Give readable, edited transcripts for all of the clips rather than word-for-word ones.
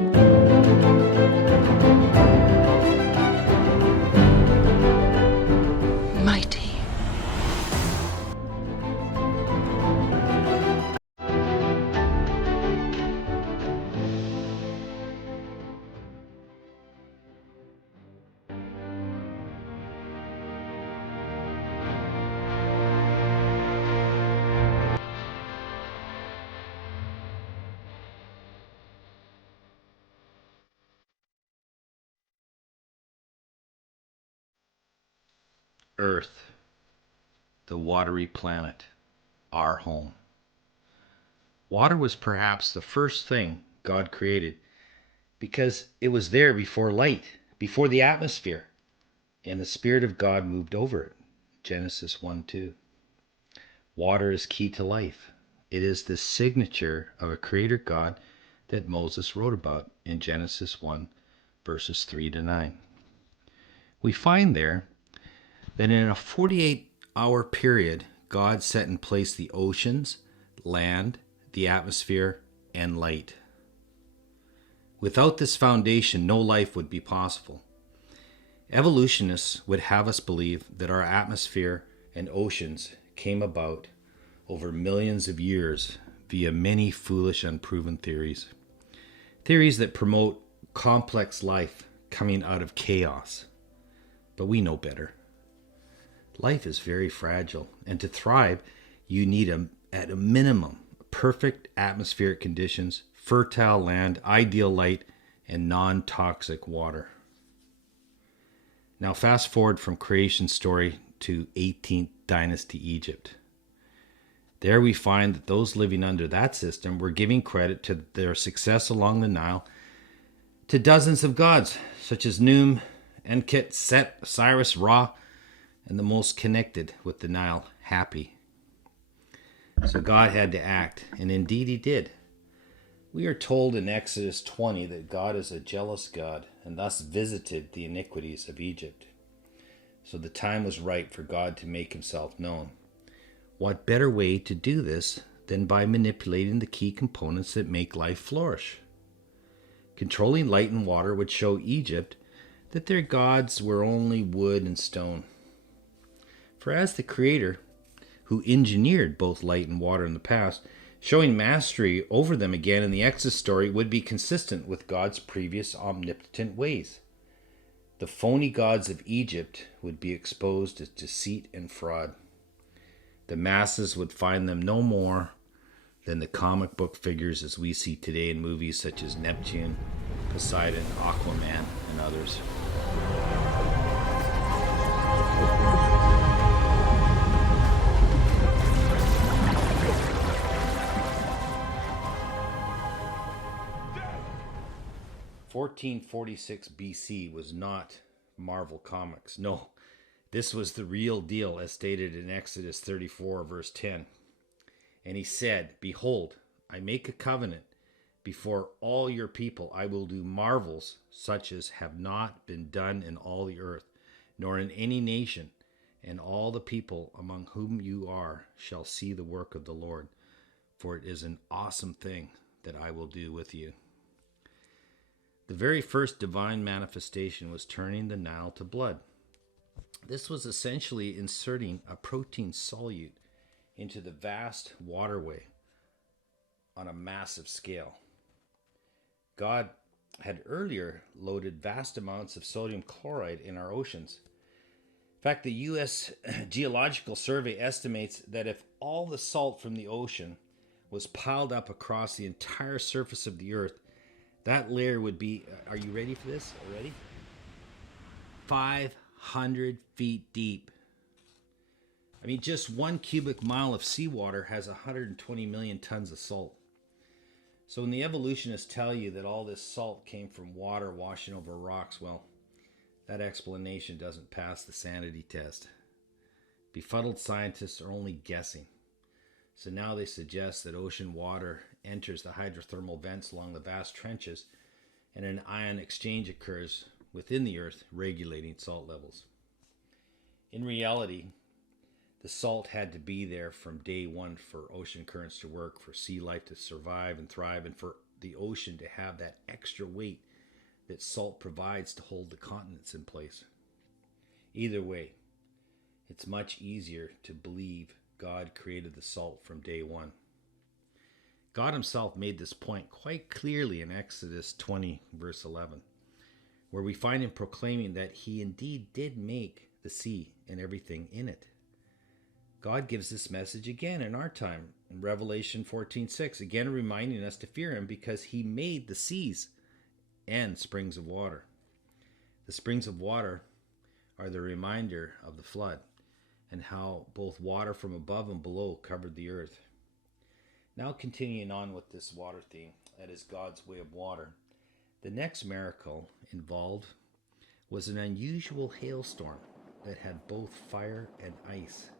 Mighty. Earth, the watery planet, our home. Water was perhaps the first thing God created because it was there before light, before the atmosphere, and the Spirit of God moved over it. Genesis 1:2. Water is key to life. It is the signature of a creator God that Moses wrote about in Genesis 1, verses 3 to 9. We find there that in a 48-hour period, God set in place the oceans, land, the atmosphere, and light. Without this foundation, no life would be possible. Evolutionists would have us believe that our atmosphere and oceans came about over millions of years via many foolish, unproven theories. Theories that promote complex life coming out of chaos. But we know better. Life is very fragile, and to thrive, you need, at a minimum, perfect atmospheric conditions, fertile land, ideal light, and non-toxic water. Now fast forward from creation story to 18th dynasty Egypt. There we find that those living under that system were giving credit to their success along the Nile to dozens of gods, such as Num, Enket, Set, Osiris, Ra, and the most connected with the Nile, Happy. So God had to act, and indeed he did. We are told in Exodus 20 that God is a jealous God and thus visited the iniquities of Egypt. So the time was right for God to make himself known. What better way to do this than by manipulating the key components that make life flourish? Controlling light and water would show Egypt that their gods were only wood and stone. For as the Creator, who engineered both light and water in the past, showing mastery over them again in the Exodus story would be consistent with God's previous omnipotent ways. The phony gods of Egypt would be exposed as deceit and fraud. The masses would find them no more than the comic book figures as we see today in movies such as Neptune, Poseidon, Aquaman, and others. (1446) BC was not Marvel Comics. No, this was the real deal as stated in Exodus 34 verse 10. And he said, "Behold, I make a covenant before all your people. I will do marvels such as have not been done in all the earth, nor in any nation. And all the people among whom you are shall see the work of the Lord. For it is an awesome thing that I will do with you." The very first divine manifestation was turning the Nile to blood. This was essentially inserting a protein solute into the vast waterway on a massive scale. God had earlier loaded vast amounts of sodium chloride in our oceans. In fact, the U.S. Geological Survey estimates that if all the salt from the ocean was piled up across the entire surface of the earth, that layer would be, are you ready for this? Ready? 500 feet deep. I mean, just 1 cubic mile of seawater has 120 million tons of salt. So when the evolutionists tell you that all this salt came from water washing over rocks, well, that explanation doesn't pass the sanity test. Befuddled scientists are only guessing. So now they suggest that ocean water enters the hydrothermal vents along the vast trenches, and an ion exchange occurs within the earth, regulating salt levels. In reality, the salt had to be there from day one for ocean currents to work, for sea life to survive and thrive, and for the ocean to have that extra weight that salt provides to hold the continents in place. Either way, it's much easier to believe God created the salt from day one. God himself made this point quite clearly in Exodus 20, verse 11, where we find him proclaiming that he indeed did make the sea and everything in it. God gives this message again in our time in Revelation 14:6, again reminding us to fear him because he made the seas and springs of water. The springs of water are the reminder of the flood and how both water from above and below covered the earth. Now continuing on with this water theme, that is God's way of water. The next miracle involved was an unusual hailstorm that had both fire and ice.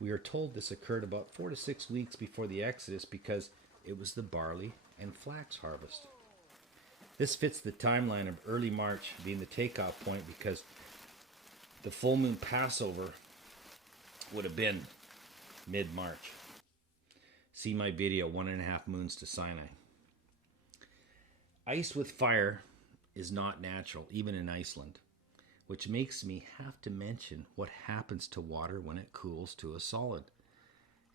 We are told this occurred about 4 to 6 weeks before the Exodus because it was the barley and flax harvest. This fits the timeline of early March being the takeoff point because the full moon Passover would have been mid-March. See my video, 1.5 Moons to Sinai. Ice with fire is not natural, even in Iceland, which makes me have to mention what happens to water when it cools to a solid.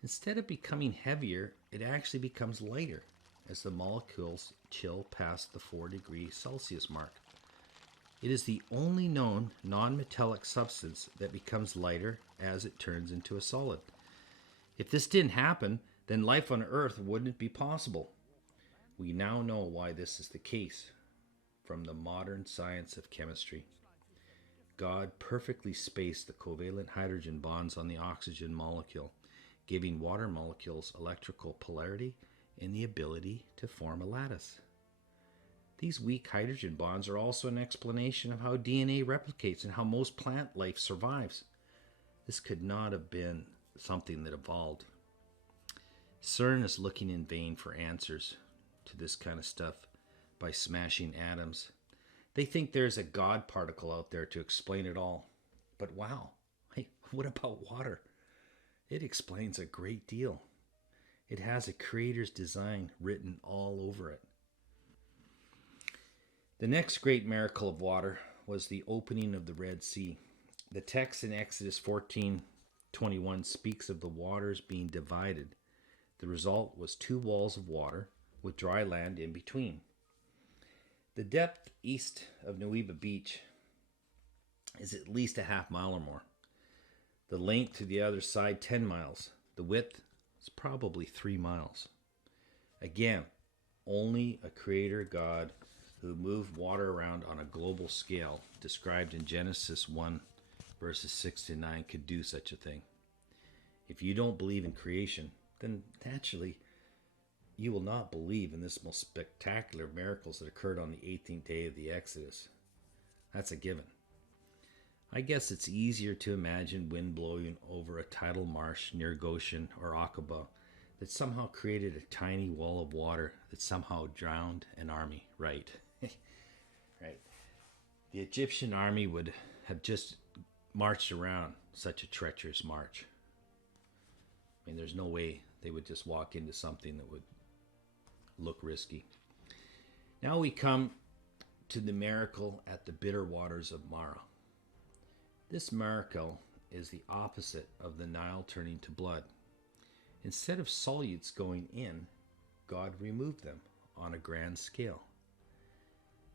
Instead of becoming heavier, it actually becomes lighter as the molecules chill past the 4 °C mark. It is the only known non-metallic substance that becomes lighter as it turns into a solid. If this didn't happen, then life on Earth wouldn't be possible. We now know why this is the case from the modern science of chemistry. God perfectly spaced the covalent hydrogen bonds on the oxygen molecule, giving water molecules electrical polarity and the ability to form a lattice. These weak hydrogen bonds are also an explanation of how DNA replicates and how most plant life survives. This could not have been something that evolved. CERN is looking in vain for answers to this kind of stuff by smashing atoms. They think there's a God particle out there to explain it all. But wow, hey, what about water? It explains a great deal. It has a creator's design written all over it. The next great miracle of water was the opening of the Red Sea. The text in Exodus 14:21 speaks of the waters being divided. The result was 2 walls of water with dry land in between. The depth east of Nueva Beach is at least a half mile or more. The length to the other side, 10 miles. The width is probably 3 miles. Again, only a creator God who moved water around on a global scale, described in Genesis 1, verses 6 to 9, could do such a thing. If you don't believe in creation, then naturally you will not believe in this most spectacular miracles that occurred on the 18th day of the Exodus. That's a given. I guess it's easier to imagine wind blowing over a tidal marsh near Goshen or Aqaba that somehow created a tiny wall of water that somehow drowned an army, right? Right. The Egyptian army would have just marched around such a treacherous march. I mean, there's no way they would just walk into something that would look risky. Now we come to the miracle at the bitter waters of Marah. This miracle is the opposite of the Nile turning to blood. Instead of solutes going in, God removed them on a grand scale.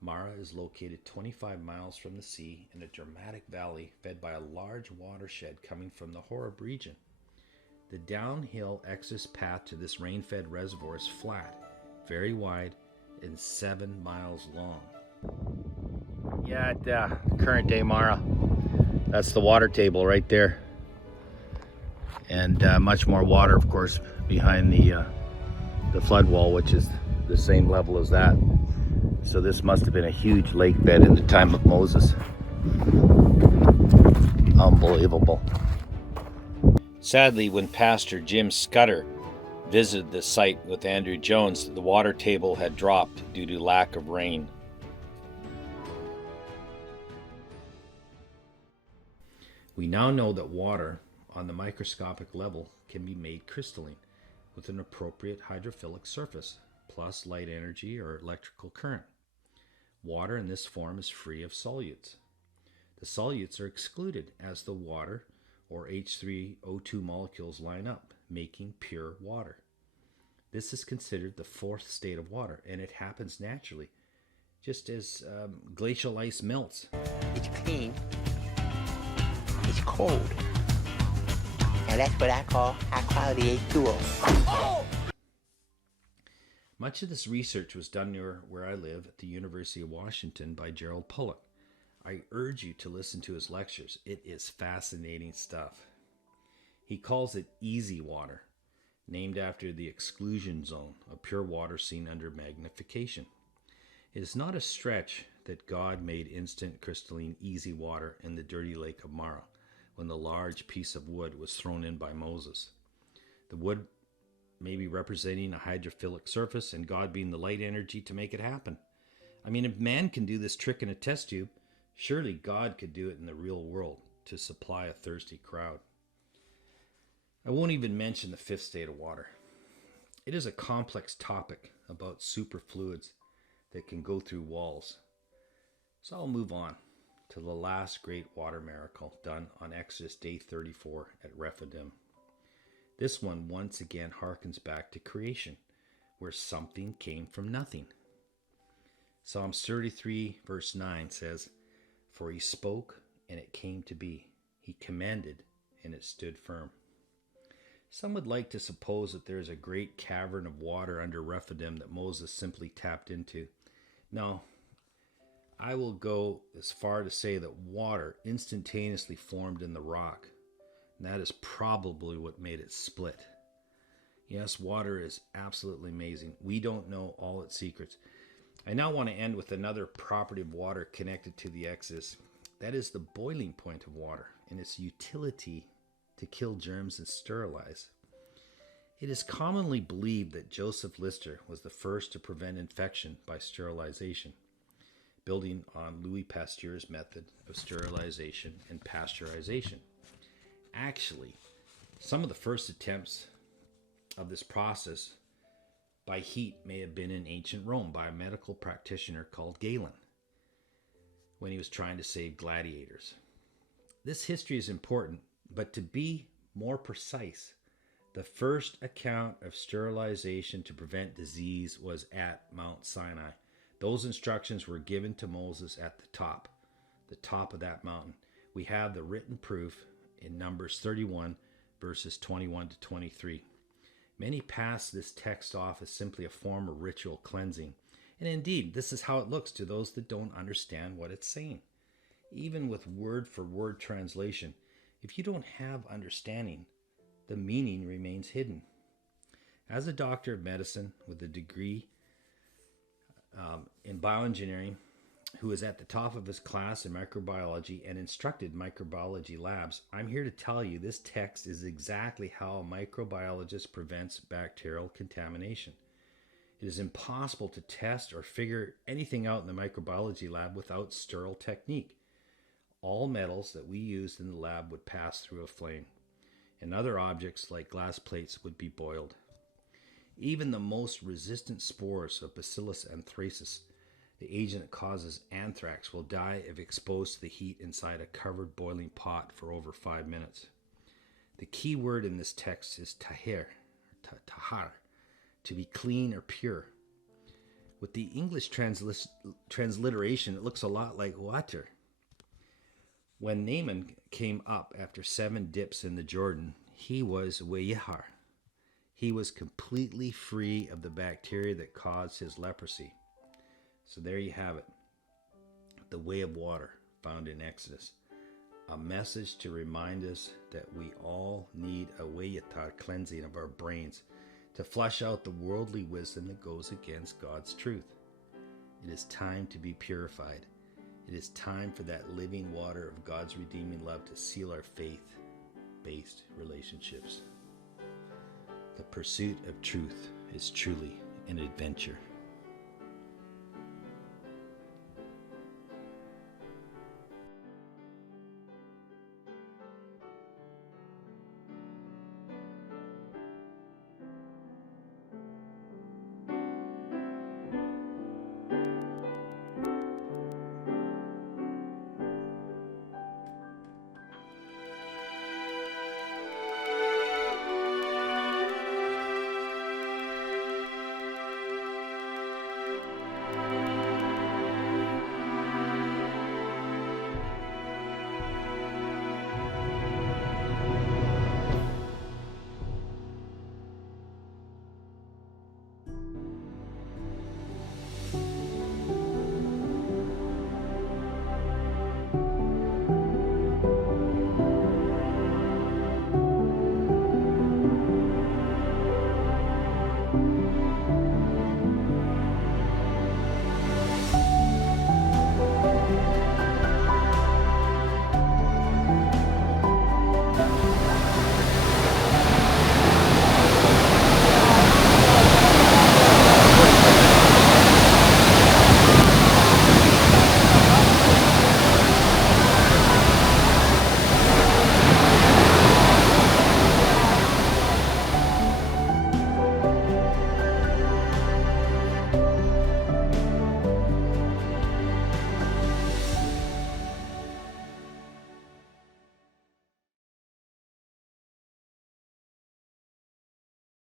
Marah is located 25 miles from the sea in a dramatic valley fed by a large watershed coming from the Horeb region. The downhill Exodus path to this rain-fed reservoir is flat, very wide, and 7 miles long. Yeah, at current day Marah, that's the water table right there. And much more water, of course, behind the flood wall, which is the same level as that. So this must have been a huge lake bed in the time of Moses. Unbelievable. Sadly, when Pastor Jim Scudder visited the site with Andrew Jones, the water table had dropped due to lack of rain. We now know that water on the microscopic level can be made crystalline with an appropriate hydrophilic surface. plus light energy or electrical current. Water in this form is free of solutes. The solutes are excluded as the water or H3O2 molecules line up, making pure water. This is considered the fourth state of water, and it happens naturally, just as glacial ice melts. It's clean, it's cold, and that's what I call high-quality H2O. Much of this research was done near where I live at the University of Washington by Gerald Pollack. I urge you to listen to his lectures. It is fascinating stuff. He calls it easy water, named after the exclusion zone of pure water seen under magnification. It is not a stretch that God made instant crystalline easy water in the dirty lake of Marah when the large piece of wood was thrown in by Moses. The wood may be representing a hydrophilic surface and God being the light energy to make it happen. I mean, if man can do this trick in a test tube, surely God could do it in the real world to supply a thirsty crowd. I won't even mention the fifth state of water. It is a complex topic about superfluids that can go through walls. So I'll move on to the last great water miracle done on Exodus day 34 at Rephidim. This one once again harkens back to creation, where something came from nothing. Psalms 33 verse 9 says, "For he spoke, and it came to be. He commanded, and it stood firm." Some would like to suppose that there is a great cavern of water under Rephidim that Moses simply tapped into. No, I will go as far to say that water instantaneously formed in the rock. And that is probably what made it split. Yes, water is absolutely amazing. We don't know all its secrets. I now want to end with another property of water connected to the Exodus. That is the boiling point of water and its utility to kill germs and sterilize. It is commonly believed that Joseph Lister was the first to prevent infection by sterilization, building on Louis Pasteur's method of sterilization and pasteurization. Actually, some of the first attempts of this process by heat may have been in ancient Rome by a medical practitioner called Galen when he was trying to save gladiators. This history is important, but to be more precise, the first account of sterilization to prevent disease was at Mount Sinai. Those instructions were given to Moses at the top of that mountain. We have the written proof in Numbers 31, verses 21 to 23. Many pass this text off as simply a form of ritual cleansing. And indeed, this is how it looks to those that don't understand what it's saying. Even with word-for-word translation, if you don't have understanding, the meaning remains hidden. As a doctor of medicine with a degree in bioengineering, who is at the top of his class in microbiology and instructed microbiology labs, I'm here to tell you this text is exactly how a microbiologist prevents bacterial contamination. It is impossible to test or figure anything out in the microbiology lab without sterile technique. All metals that we used in the lab would pass through a flame, and other objects like glass plates would be boiled. Even the most resistant spores of Bacillus anthracis, the agent that causes anthrax, will die if exposed to the heat inside a covered boiling pot for over 5 minutes. The key word in this text is tahir, to be clean or pure. With the English transliteration, it looks a lot like water. When Naaman came up after 7 dips in the Jordan, he was Wyatt. He was completely free of the bacteria that caused his leprosy. So there you have it. The way of water found in Exodus. A message to remind us that we all need a Wyatt cleansing of our brains to flush out the worldly wisdom that goes against God's truth. It is time to be purified. It is time for that living water of God's redeeming love to seal our faith-based relationships. The pursuit of truth is truly an adventure.